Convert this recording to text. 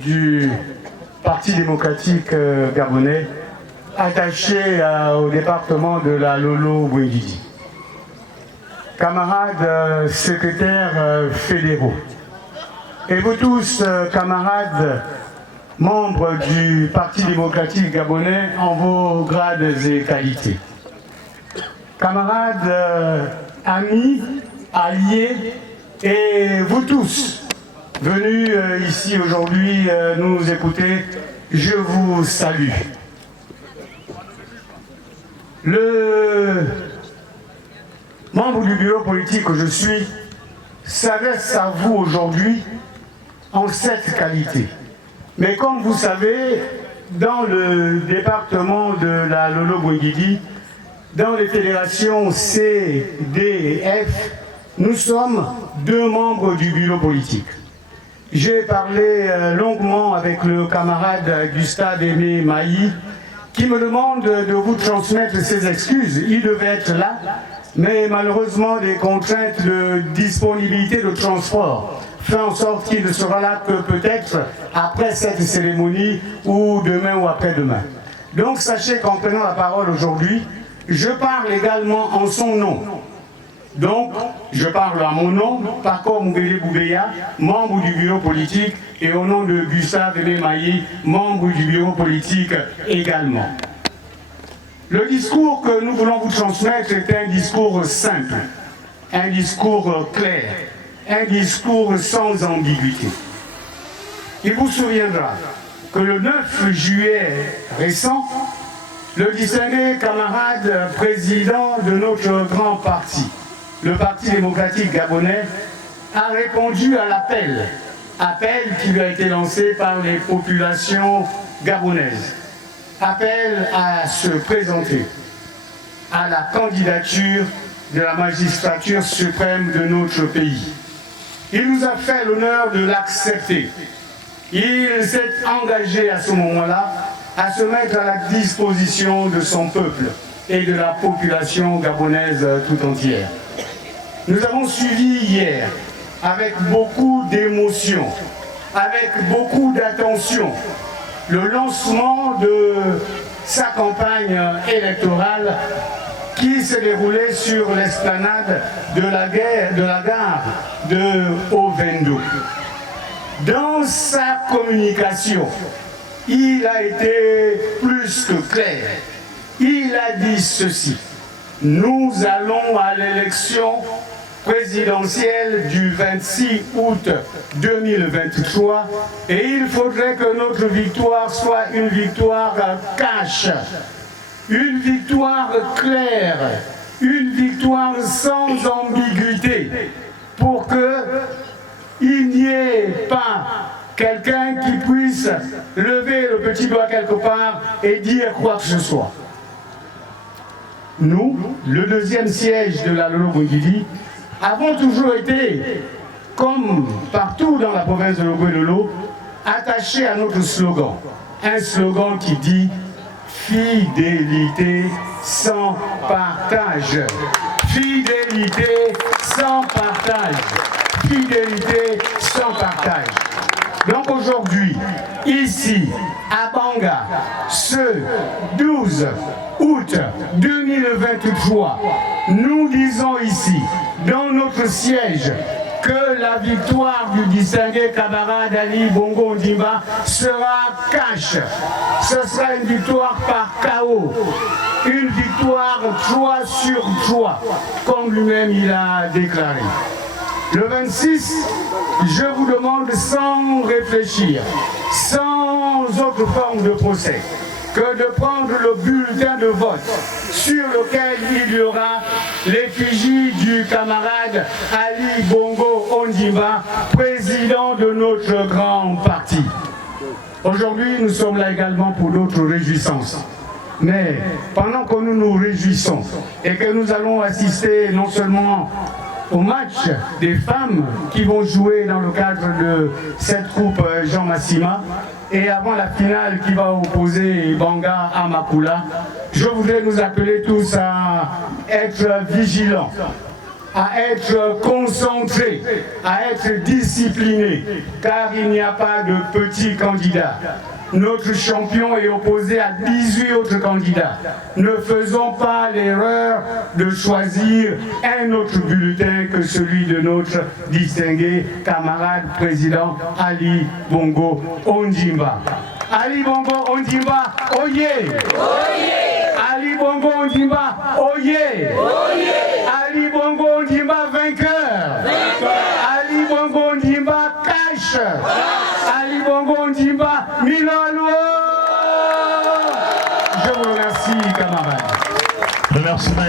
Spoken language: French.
Du Parti démocratique gabonais, attaché au département de la Lolo-Bwengidi. Camarades secrétaires fédéraux, et vous tous, camarades membres du Parti démocratique gabonais en vos grades et qualités. Camarades, amis, alliés, et vous tous, venus ici aujourd'hui nous écouter, je vous salue. Le membre du bureau politique que je suis s'adresse à vous aujourd'hui en cette qualité. Mais comme vous savez, dans le département de la Lolo-Bwengidi, dans les fédérations C, D et F, nous sommes 2 membres du bureau politique. J'ai parlé longuement avec le camarade Gustave Aimé Mailly qui me demande de vous transmettre ses excuses. Il devait être là, mais malheureusement des contraintes de disponibilité de transport font en sorte qu'il ne sera là que peut-être après cette cérémonie ou demain ou après-demain. Donc sachez qu'en prenant la parole aujourd'hui, je parle également en son nom. Donc, je parle à mon nom, Paco Moubele Boubeya, membre du bureau politique, et au nom de Gustave Aimé Mailly, membre du bureau politique également. Le discours que nous voulons vous transmettre est un discours simple, un discours clair, un discours sans ambiguïté. Il vous souviendra que le 9 juillet récent, le distingué camarade président de notre grand parti, le Parti démocratique gabonais, a répondu à l'appel qui lui a été lancé par les populations gabonaises. Appel à se présenter à la candidature de la magistrature suprême de notre pays. Il nous a fait l'honneur de l'accepter. Il s'est engagé à ce moment-là à se mettre à la disposition de son peuple et de la population gabonaise tout entière. Nous avons suivi hier, avec beaucoup d'émotion, avec beaucoup d'attention, le lancement de sa campagne électorale qui s'est déroulée sur l'esplanade de la gare de Ovendo. Dans sa communication, il a été plus que clair. Il a dit ceci: nous allons à l'élection présidentielle du 26 août 2023 et il faudrait que notre victoire soit une victoire cash, une victoire claire, une victoire sans ambiguïté, pour qu'il n'y ait pas quelqu'un qui puisse lever le petit doigt quelque part et dire quoi que ce soit. Nous, le 2e siège de la Lolo-Bwengidi, avons toujours été, comme partout dans la province de Logoué-Lolo, attachés à notre slogan. Un slogan qui dit « Fidélité sans partage ». Fidélité sans partage. Fidélité sans partage. Donc aujourd'hui, ici, à Banga, ce 12 août 2023, nous disons ici, dans notre siège, que la victoire du distingué camarade Ali Bongo Ondimba sera cash. Ce sera une victoire par KO, une victoire 3 sur 3, comme lui-même il a déclaré. Le 26, je vous demande sans réfléchir, sans autre forme de procès, que de prendre le bulletin de vote sur lequel il y aura l'effigie du camarade Ali Bongo Ondimba, président de notre grand parti. Aujourd'hui, nous sommes là également pour d'autres réjouissances. Mais pendant que nous nous réjouissons et que nous allons assister non seulement au match des femmes qui vont jouer dans le cadre de cette coupe Jean Massima et avant la finale qui va opposer Banga à Makula, je voudrais nous appeler tous à être vigilants à être concentré, à être discipliné, car il n'y a pas de petits candidats. Notre champion est opposé à 18 autres candidats. Ne faisons pas l'erreur de choisir un autre bulletin que celui de notre distingué camarade président Ali Bongo Ondimba. Ali Bongo Ondimba, oyez! Ali Bongo Ondimba, oyez! Ali Bongo Ondimba, vainqueur! Ali Bongo Ondimba, cash! Ali Bongo Ondimba, Milolo! Je vous remercie, camarades. Remerciement